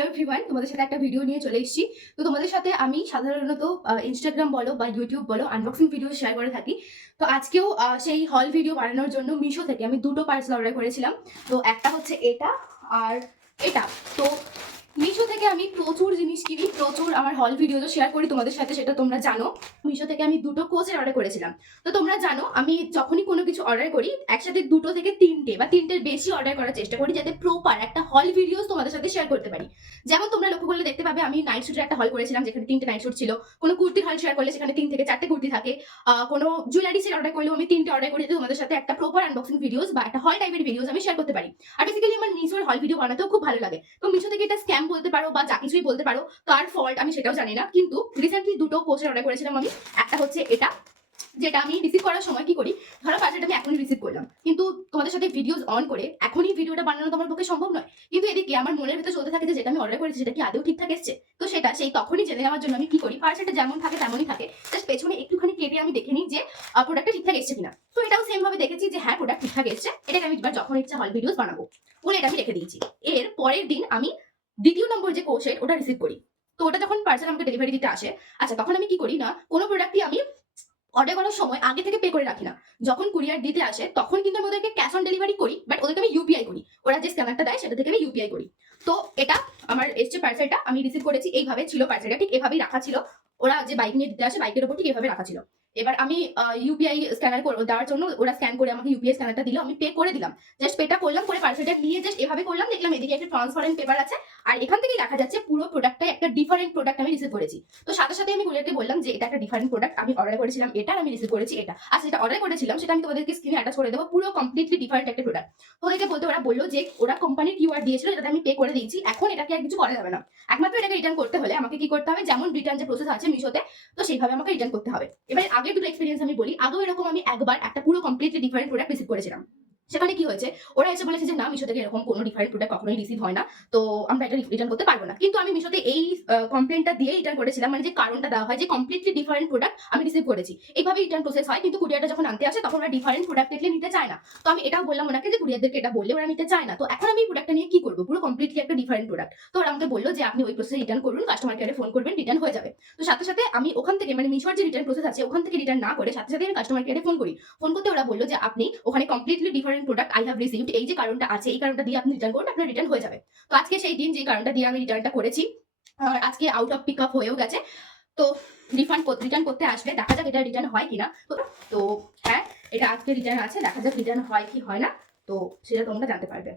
Hello everyone, তোমাদের সাথে একটা ভিডিও নিয়ে চলে এসেছি। তো তোমাদের সাথে আমি সাধারণত ইনস্টাগ্রাম বলো বা ইউটিউব বলো আনবক্সিং ভিডিও শেয়ার করে থাকি। তো আজকেও সেই হল ভিডিও বানানোর জন্য মিশো থেকে আমি দুটো পার্সেল অর্ডার করেছিলাম। তো একটা হচ্ছে এটা আর এটা। তো মিশো থেকে আমি প্রচুর জিনিস কিনি, প্রচুর আমার হল ভিডিও তো শেয়ার করি তোমাদের সাথে, সেটা তোমরা জানো। মিশো থেকে আমি দুটো কোচের অর্ডার করেছিলাম। তো তোমরা জানো আমি যখনই কোনো কিছু অর্ডার করি একসাথে দুটো থেকে তিনটে বা তিনটের বেশি অর্ডার করার চেষ্টা করি, যাতে প্রপার একটা হল ভিডিওস তোমাদের সাথে শেয়ার করতে পারি। যেমন তোমরা লক্ষ্য করলে দেখতে পাবে আমি নাইট শুটের একটা হল করেছিলাম, যেখানে তিনটে নাইট শুট ছিল। কোনো কুর্তির হল শেয়ার করলে সেখানে 3 থেকে 4টে কুর্তি থাকে। কোনো জুয়েলারি সেট অর্ডার করলেও আমি 3টে অর্ডার করি, তোমাদের সাথে একটা প্রপার আনবক্সিং ভিডিওস বা একটা হল টাইপের ভিডিওস আমি শেয়ার করতে পারি। আর বেসিক্যালি আমার মিশোর হল ভিডিও বানাতেও খুব ভালো লাগে। তো মিশো থেকে এটা স্ক্যাম বলতে পারো বা যা কিছুই বলতে পারো, কার ফল্ট আমি সেটাও জানি না, কিন্তু রিসেন্টলি দুটো কোচের অর্ডার করেছিলাম আমি। একটা হচ্ছে এটা, যেটা আমি রিসিভ করার সময় কি করি, ধরো পার্সেলটা আমি এখনই রিসিভ করলাম, কিন্তু তোমাদের সাথে ভিডিওস অন করে এখনই ভিডিওটা বানানো তো আমার পক্ষে সম্ভব নয়। কিন্তু এদিকে আমার মনের ভিতরে চলতে থাকে যে যেটা আমি অর্ডার করেছি সেটা কি আদৌ ঠিকঠাক এসেছে। তো সেটা সেই তখনই জেনে নেওয়ার জন্য আমি কি করি, পার্সেলটা যেমন থাকে তেমনই থাকে, জাস্ট পেছনে একটুখানি কেটে আমি দেখে নিই যে প্রোডাক্টটা ঠিকঠাক এসেছে কিনা। তো এটাও সেম ভাবে দেখেছি যে হ্যাঁ প্রোডাক্ট ঠিকঠাক এসেছে, এটাকে আমি এবার যখন ইচ্ছা হল ভিডিওস বানাবো বলে এটা আমি রেখে দিয়েছি। এর পরের দিন আমি দ্বিতীয় নম্বর যে কোর্সের ওটা রিসিভ করি। তো ওটা যখন পার্সেল আমাকে ডেলিভারি দিতে আসে, আচ্ছা তখন আমি কি করি না, কোনো প্রোডাক্টই আমি অর্ডার করার সময় আগে থেকে পে করে রাখি না। যখন কুরিয়ার দিতে আসে তখন কিন্তু আমি ওদেরকে ক্যাশ অন ডেলিভারি করি, বাট ওদেরকে আমি ইউপিআই করি। ওরা যে স্ক্যানারটা দেয় সেটা থেকে আমি ইউপিআই করি। তো এটা আমার এসছে পার্সেলটা, আমি রিসিভ করেছি, এইভাবে ছিল পার্সেলটা, ঠিক এভাবেই রাখা ছিল। ওরা যে বাইক নিয়ে দিতে আসে বাইকের ওপর ঠিক এভাবে রাখা ছিল। এবার আমি ইউপিআই স্ক্যানার দেওয়ার জন্য ওরা স্ক্যান করে আমাকে ইউপিআই স্ক্যানারটা দিল, আমি পে করে দিলাম। জাস্ট পেটা করলাম, করে পার্সেলটা নিয়ে জাস্ট এভাবে করলাম, দেখলাম এদিকে একটা ট্রান্সপারেন্ট পেপার আছে, আর এখান থেকেই দেখা যাচ্ছে পুরো প্রোডাক্টটা একটা ডিফারেন্ট প্রোডাক্ট আমি রিসিভ করেছি। তো সাথে সাথে আমি কুরিয়ারকে বললাম যে এটা একটা ডিফারেন্ট প্রোডাক্ট, আমি অর্ডার করেছিলাম এটা, আমি রিসিভ করেছি এটা। আচ্ছা যেটা অর্ডার করেছিলাম সেটা আমি তোমাদেরকে স্ক্রিনে অ্যাটাচ করে দেবো, পুরো কমপ্লিটলি ডিফারেন্ট একটা প্রোডাক্ট। তো ওদেরকে বলতে ওরা বললো যে ওরা কোম্পানির কিউআর দিয়েছিল, যেটাতে আমি পে করে দিয়েছি, এখন এটাকে আর কিছু করা যাবে না। একমাত্র এটাকে রিটার্ন করতে হলে আমাকে কি করতে হবে, যেমন রিটার্ন যে প্রসেস আছে মিশোতে, তো সেইভাবে আমাকে রিটার্ন করতে হবে। এবার আগের দুটো এক্সপিরিয়েন্স আমি বলি। আগেও এরকম আমি একবার একটা পুরো কমপ্লিটলি ডিফারেন্ট প্রোডাক্ট রিসিভ করেছিলাম। সেখানে কি হয়েছে, ওরা এসে বলেছে যে না মিশো থেকে এরকম কোনো ডিফারেন্ট প্রোডাক্ট কখনোই রিসিভ হয় না, তো আমরা এটা রিটার্ন করতে পারবো না। কিন্তু আমি মিশোতে এই কমপ্লেনটা দিয়ে রিটার্ন করেছিলাম, মানে যে কারণটা দেওয়া হয় যে কমপ্লিটলি ডিফারেন্ট প্রোডাক্ট আমি রিসিভ করেছি, এইভাবে রিটার্ন প্রসেস হয়। কিন্তু কুরিয়ারটা যখন আনতে আসে তখন ওরা ডিফারেন্ট প্রোডাক্ট দেখলে নিতে চায় না। তো আমি এটাও বললাম ওনাকে যে কুরিয়ারদেরকে এটা বললে ওরা নিতে চায় না, তো এখন আমি প্রোডাক্টটা নিয়ে কি করবো, পুরো কমপ্লিটলি একটা ডিফারেন্ট প্রোডাক্ট। তো ওরা আমাকে বললো যে আপনি ওই প্রসেসে রিটার্ন করুন, কাস্টমার কেয়ারে ফোন করবেন, রিটার্ন হয়ে যাবে। তো সাথে সাথে আমি ওখান থেকে মানে মিশোর যে রিটার্ন প্রসেস আছে ওখান থেকে রিটার্ন না করে সাথে সাথে আমি কাস্টমার কেয়ারে ফোন করি। ফোন করতে ওরা বললো যে আপনি ওখানে completely different product I have received, এই যে কারণটা আছে এই কারণটা দিয়ে আপনি রিটার্ন করুন, আপনার রিটার্ন হয়ে যাবে। তো আজকে সেই দিন যে কারণটা দিয়ে আমি রিটার্নটা করেছি, আর আজকে আউট অফ পিক আপ হয়েও গেছে। তো রিটার্ন করতে আসবে, দেখা যাক এটা রিটার্ন হয় কিনা। তো হ্যাঁ এটা আজকে রিটার্ন আছে, দেখা যাক রিটার্ন হয় কি হয় না, তো সেটা তোমরা জানতে পারবে।